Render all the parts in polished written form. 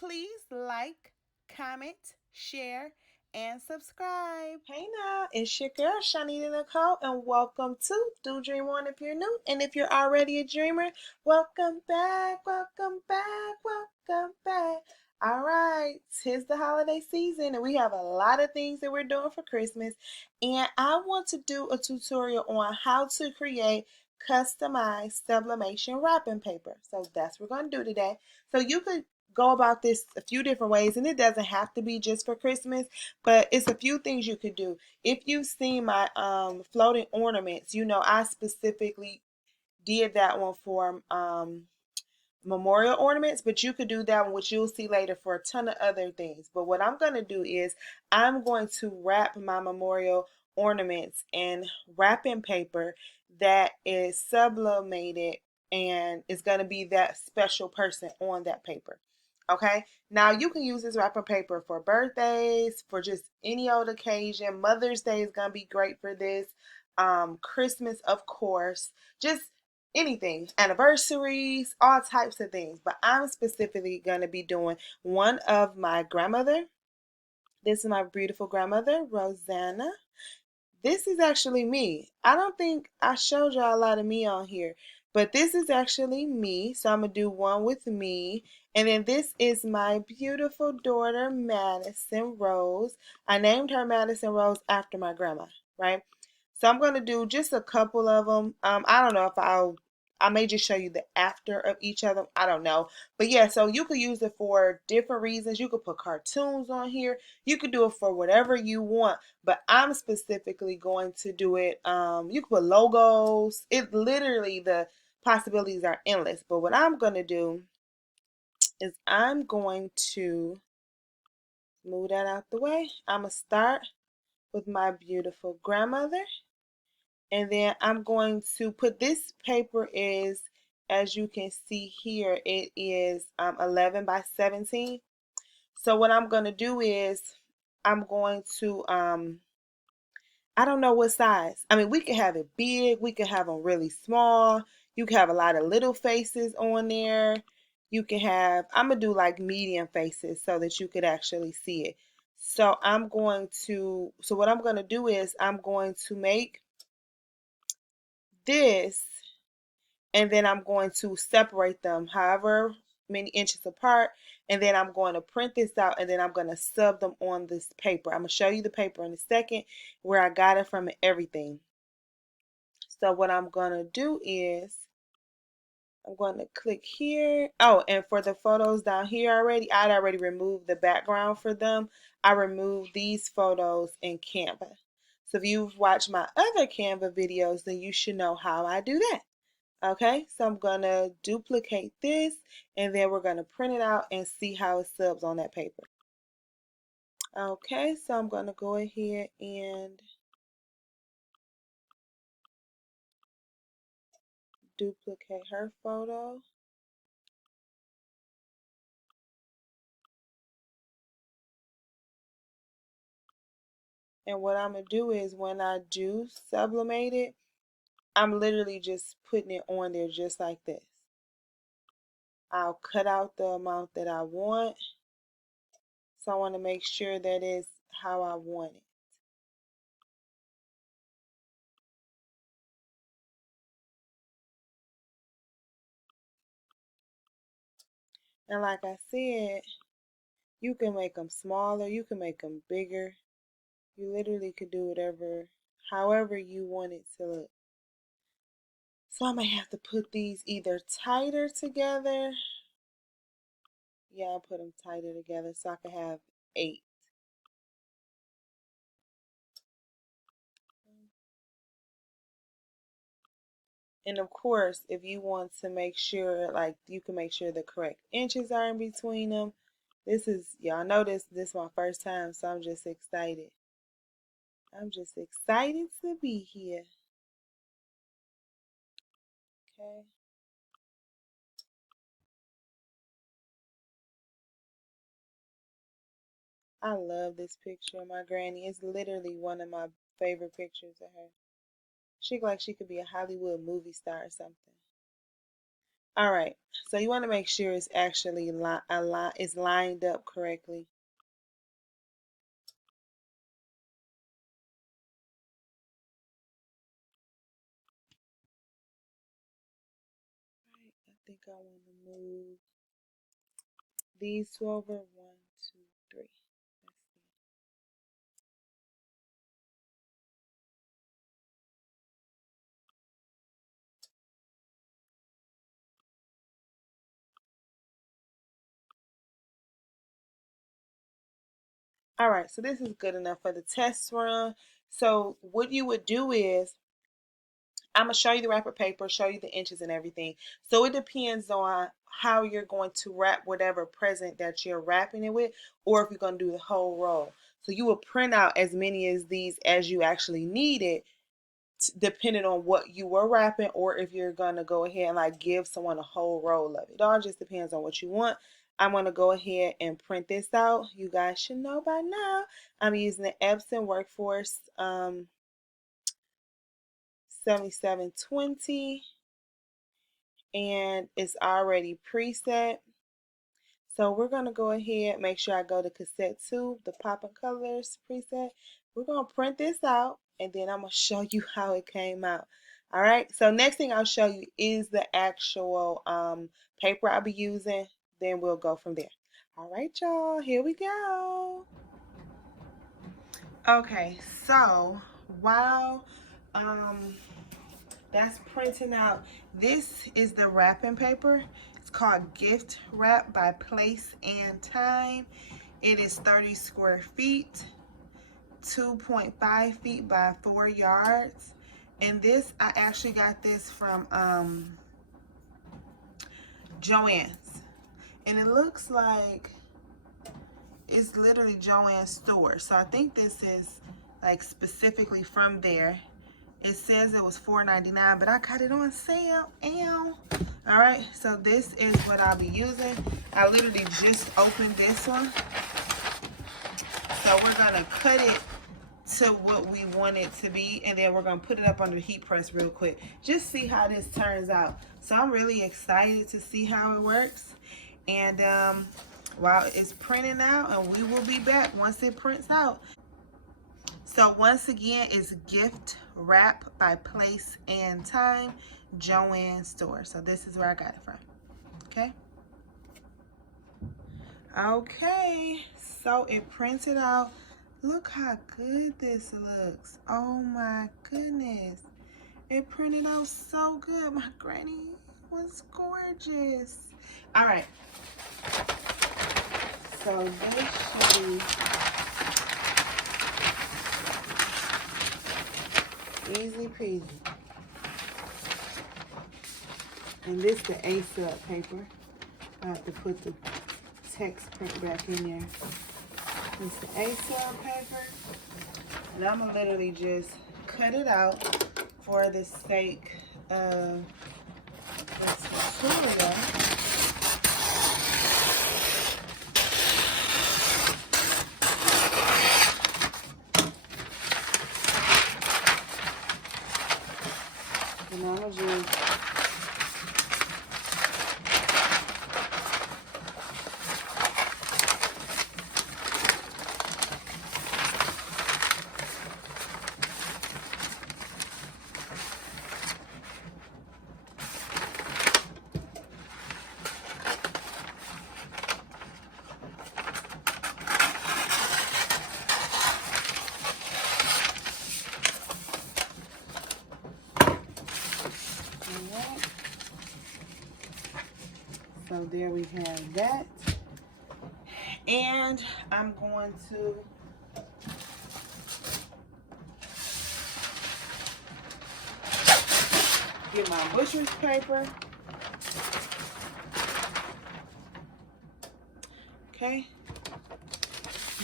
Please like, comment, share, and subscribe. Hey now, it's your girl ChonitaNicole, and welcome to Do Dream On if you're new. And if you're already a dreamer, welcome back, welcome back, welcome back. All right, tis the holiday season, and we have a lot of things that we're doing for Christmas. And I want to do a tutorial on how to create customized sublimation wrapping paper. So that's what we're going to do today. So you could go about this a few different ways, and it doesn't have to be just for Christmas, but it's a few things you could do. If you've seen my floating ornaments, you know I specifically did that one for memorial ornaments, but you could do that one, which you'll see later, for a ton of other things. But what I'm going to do is I'm going to wrap my memorial ornaments in wrapping paper that is sublimated, and it's going to be that special person on that paper. Okay, now you can use this wrapping paper for birthdays, for just any old occasion. Mother's Day is going to be great for this. Christmas, of course, just anything, anniversaries, all types of things. But I'm specifically going to be doing one of my grandmother. This is my beautiful grandmother, Rosanna. This is actually me. I don't think I showed y'all a lot of me on here, but this is actually me. So I'm going to do one with me. And then this is my beautiful daughter, Madison Rose. I named her Madison Rose after my grandma, right? So I'm going to do just a couple of them. I don't know if I may just show you the after of each of them. I don't know. But yeah, so you could use it for different reasons. You could put cartoons on here. You could do it for whatever you want. But I'm specifically going to do it. You could put logos. It literally, the possibilities are endless. But what I'm going to do is I'm going to move that out the way. I'm going to start with my beautiful grandmother. And then I'm going to put, this paper is, as you can see here, it is 11 by 17. So what I'm going to do is I'm going to, I don't know what size. I mean, we could have it big. We could have them really small. You can have a lot of little faces on there. You can have, I'm going to do like medium faces so that you could actually see it. So so what I'm going to do is I'm going to make this, and then I'm going to separate them however many inches apart, and then I'm going to print this out, and then I'm going to sub them on this paper. I'm going to show you the paper in a second, where I got it from and everything. So what I'm going to do is I'm going to click here. Oh, and for the photos down here already, I'd already removed the background for them. I removed these photos in Canva. So if you've watched my other Canva videos, then you should know how I do that. Okay, so I'm going to duplicate this, and then we're going to print it out and see how it subs on that paper. Okay, so I'm going to go ahead and duplicate her photo. And what I'm going to do is, when I do sublimate it, I'm literally just putting it on there just like this. I'll cut out the amount that I want. So I want to make sure that it's how I want it. And like I said, you can make them smaller, you can make them bigger. You literally could do whatever, however you want it to look. So I may have to put these either tighter together. Yeah, I'll put them tighter together so I can have 8. And of course, if you want to make sure, like, you can make sure the correct inches are in between them. This is, y'all know this is my first time, so I'm just excited. I'm just excited to be here. Okay. I love this picture of my granny. It's literally one of my favorite pictures of her. She look like she could be a Hollywood movie star or something. All right. So you want to make sure it's actually it's lined up correctly. Right, I think I want to move these two over. 1, 2, 3. All right, so this is good enough for the test run. So what you would do is, I'm going to show you the wrapper paper, show you the inches and everything. So it depends on how you're going to wrap whatever present that you're wrapping it with, or if you're going to do the whole roll. So you will print out as many as these as you actually needed, depending on what you were wrapping, or if you're going to go ahead and like give someone a whole roll of it. It all just depends on what you want. I'm going to go ahead and print this out. You guys should know by now I'm using the Epson Workforce 7720, and it's already preset. So we're going to go ahead, make sure I go to cassette 2, the Poppin' Colors preset. We're going to print this out, and then I'm going to show you how it came out. All right, so next thing I'll show you is the actual paper I'll be using. Then we'll go from there. All right, y'all, here we go. Okay, so while that's printing out, this is the wrapping paper. It's called Gift Wrap by Place and Time. It is 30 square feet, 2.5 feet by 4 yards. And this, I actually got this from Joann's. And it looks like it's literally Joann's store. So I think this is like specifically from there. It says it was $4.99, but I got it on sale. Ow. All right, so this is what I'll be using. I literally just opened this one. So we're gonna cut it to what we want it to be, and then we're gonna put it up under the heat press real quick. Just see how this turns out. So I'm really excited to see how it works. And while it's printing out, and we will be back once it prints out. So once again, it's Gift Wrap by Place and Time, Joann's store. So this is where I got it from. Okay. Okay. So it printed out. Look how good this looks. Oh my goodness. It printed out so good. My granny was gorgeous. All right. So this should be easy peasy. And this the A-sub paper. I have to put the text print back in there. It's the A-sub paper. And I'm gonna literally just cut it out for the sake of this tutorial. And I'm gonna just so there we have that. And I'm going to get my butcher's paper. Okay.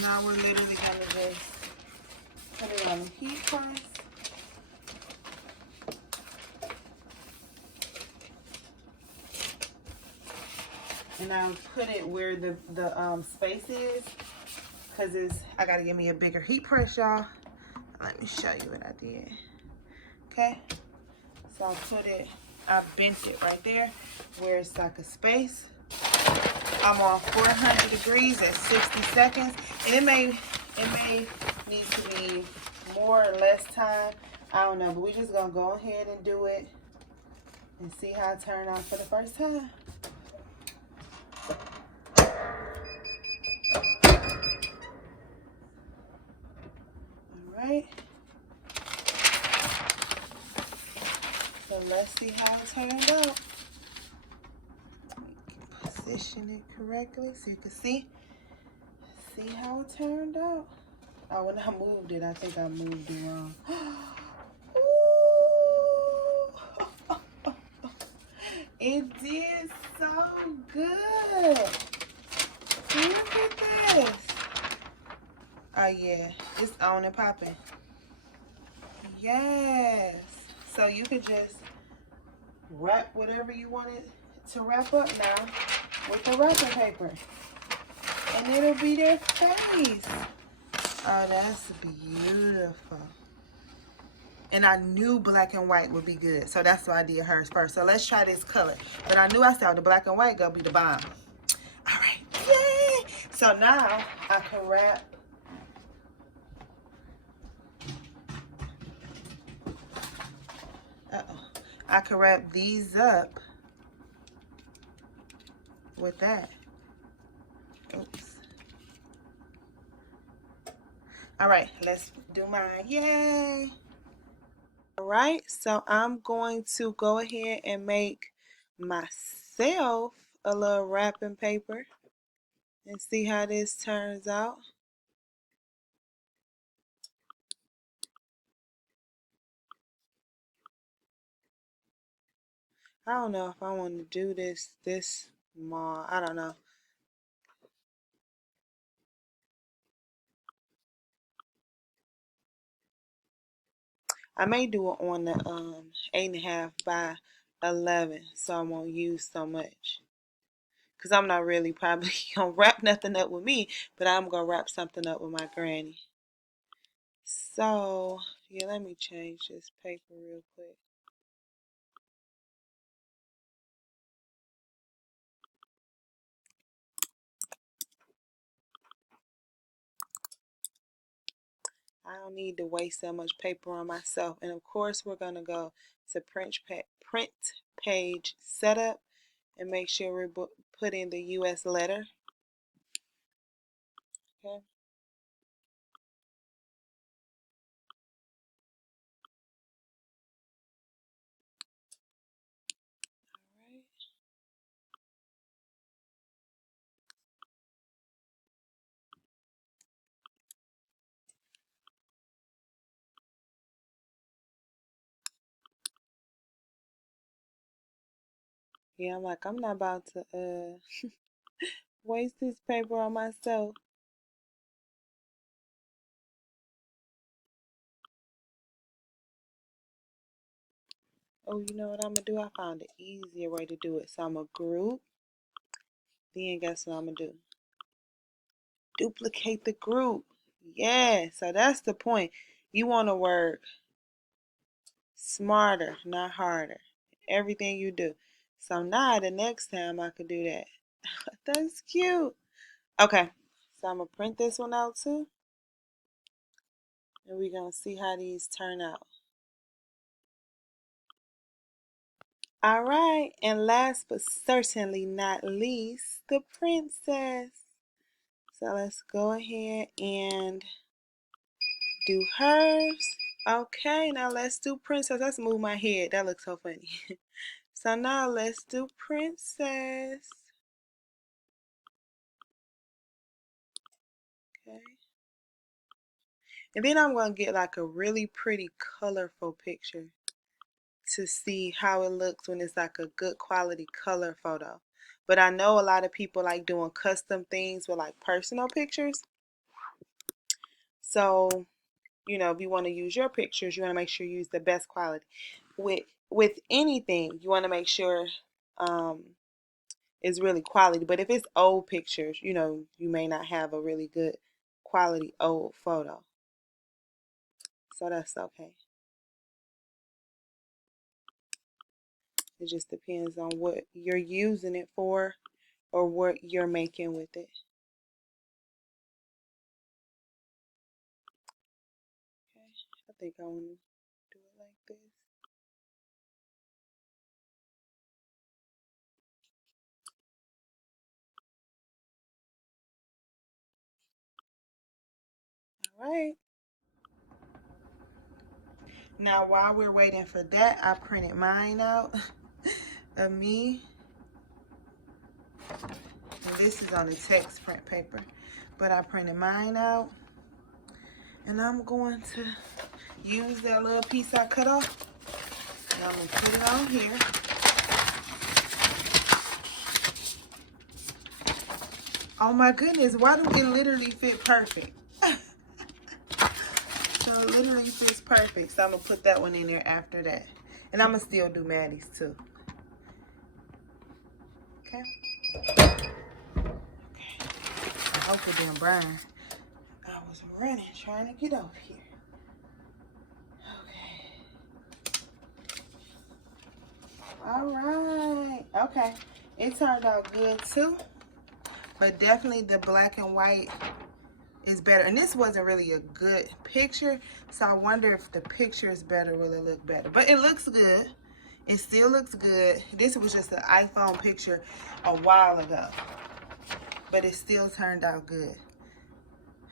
Now we're literally gonna just put it on the heat press. And I'll put it where the space is, because I gotta give me a bigger heat press, y'all. Let me show you what I did. Okay, so I bent it right there. where it's like a space. I'm on 400 degrees at 60 seconds. And it may need to be more or less time. I don't know, but we're just gonna go ahead and do it and see how it turned out for the first time. All right. So let's see how it turned out. Position it correctly so you can see how it turned out. Oh, when I moved it, I think I moved it wrong. Ooh. It did so good. Look at this. Oh yeah, it's on and popping. Yes. So you could just wrap whatever you wanted to wrap up now with the wrapping paper. And it'll be their face. Oh, that's beautiful. And I knew black and white would be good. So that's why I did hers first. So let's try this color. But I knew I saw the black and white gonna be the bomb. All right, yay! So now I can wrap. I can wrap these up with that. Oops. All right, let's do mine. Yay! All right, so I'm going to go ahead and make myself a little wrapping paper and see how this turns out. I don't know if I want to do this small. I don't know. I may do it on the 8.5 by 11, so I won't use so much. Cause I'm not really probably gonna wrap nothing up with me, but I'm gonna wrap something up with my granny. So yeah, let me change this paper real quick. I don't need to waste so much paper on myself. And of course, we're gonna go to print page setup and make sure we put in the U.S. letter. Okay. All right. Yeah, I'm not about to waste this paper on myself. Oh, you know what I'm gonna do? I found an easier way to do it. So I'm gonna group. Then guess what I'm gonna do? Duplicate the group. Yeah, so that's the point. You wanna work smarter, not harder. Everything you do. So now the next time I could do that. That's cute. Okay, so I'm gonna print this one out too. And we're gonna see how these turn out. All right, and last but certainly not least, the princess. So let's go ahead and do hers. Okay, now let's do princess. Let's move my head. That looks so funny. So now let's do princess. Okay. And then I'm going to get like a really pretty colorful picture to see how it looks when it's like a good quality color photo. But I know a lot of people like doing custom things with like personal pictures. So, you know, if you want to use your pictures, you want to make sure you use the best quality. With anything, you want to make sure it's really quality. But if it's old pictures, you know, you may not have a really good quality old photo. So that's okay. It just depends on what you're using it for or what you're making with it. Okay, I think I want to do it like this. All right. Now, while we're waiting for that, I printed mine out of me. And this is on the text print paper. But I printed mine out. And I'm going to use that little piece I cut off. And I'm going to put it on here. Oh my goodness, why do it literally fit perfect? So it literally fits perfect. So I'm going to put that one in there after that. And I'm going to still do Maddie's too. Okay. Okay. I hope it didn't burn. I was running trying to get over here. Okay. All right. Okay. It turned out good too. But definitely the black and white is better. And this wasn't really a good picture. So I wonder if the picture is better, will it look better? But it looks good. It still looks good. This was just an iPhone picture a while ago. But it still turned out good.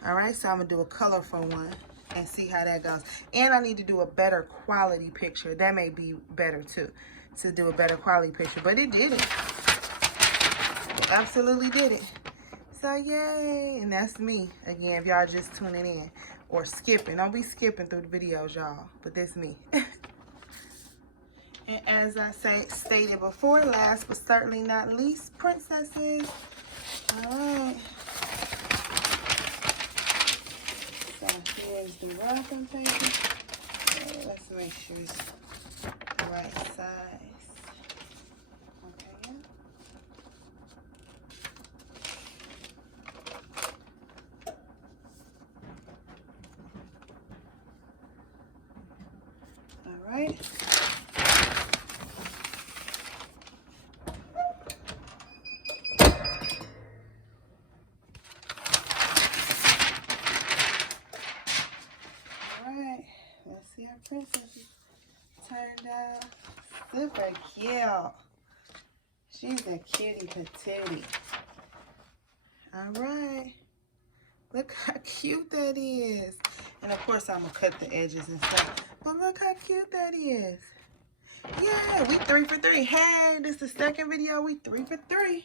All right, so I'm gonna do a colorful one and see how that goes. And I need to do a better quality picture. That may be better too, to do a better quality picture. But it did it. It absolutely did it. So yay, and that's me. Again, if y'all just tuning in or skipping. Don't be skipping through the videos, y'all. But that's me. And as I stated before, last but certainly not least, princesses. All right. So here's the wrapping paper. Let's make sure it's the right size. Okay. All right. Let's see our princess turned out. Super cute. She's a cutie patootie. All right. Look how cute that is. And of course I'm gonna cut the edges and stuff. But look how cute that is. Yeah, we 3 for 3. Hey, this is the second video. We 3 for 3.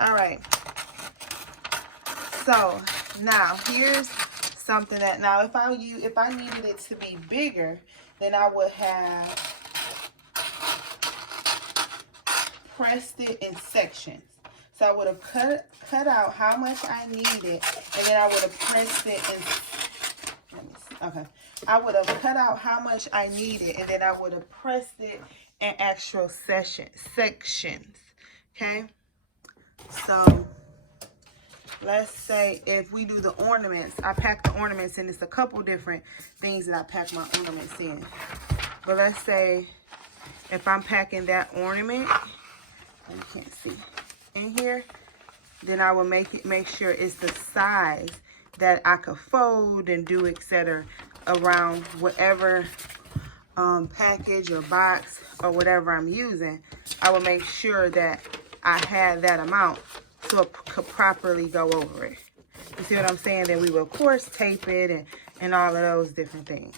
All right. So now here's something that if I needed it to be bigger, then I would have pressed it in sections. So I would have cut out how much I needed, and then I would have pressed it in. Let me see. Okay, I would have cut out how much I needed, and then I would have pressed it in actual sections. Okay, so let's say if we do the ornaments, I pack the ornaments in. It's a couple different things that I pack my ornaments in. But let's say if I'm packing that ornament, you can't see in here, then I will make sure it's the size that I could fold and do etc. around whatever package or box or whatever I'm using. I will make sure that I had that amount so it could properly go over it. You see what I'm saying? Then we will, of course, tape it and all of those different things.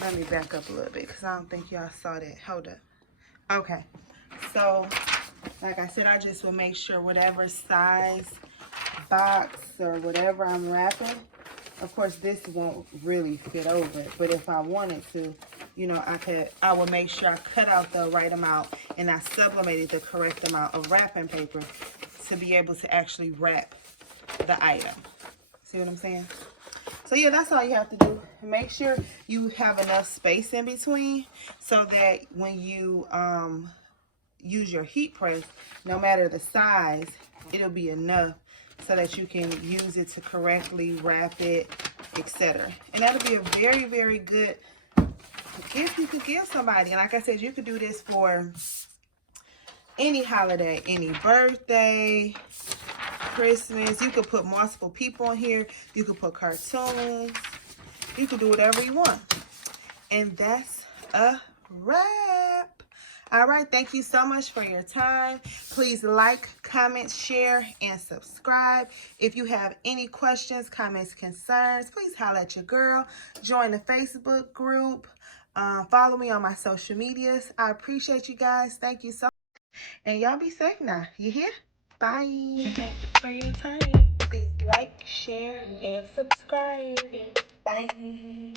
Let me back up a little bit because I don't think y'all saw that. Hold up. Okay. So, like I said, I just will make sure whatever size box or whatever I'm wrapping, of course, this won't really fit over it. But if I wanted to, you know, I will make sure I cut out the right amount and I sublimated the correct amount of wrapping paper to be able to actually wrap the item. See what I'm saying? So yeah, that's all you have to do. Make sure you have enough space in between so that when you use your heat press, no matter the size, it'll be enough so that you can use it to correctly wrap it, etc. And that'll be a very, very good gift you could give somebody. And like I said, you could do this for any holiday, any birthday, Christmas. You could put multiple people in here. You could put cartoons. You could do whatever you want. And that's a wrap. All right, thank you so much for your time. Please like, comment, share, and subscribe. If you have any questions, comments, concerns, please holler at your girl. Join the Facebook group. Follow me on my social medias. I appreciate you guys. Thank you so much. And y'all be safe now. You hear? Bye. Thank you for your time. Please like, share, and subscribe. Bye.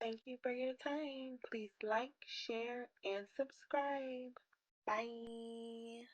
Thank you for your time. Please like, share, and subscribe. Bye.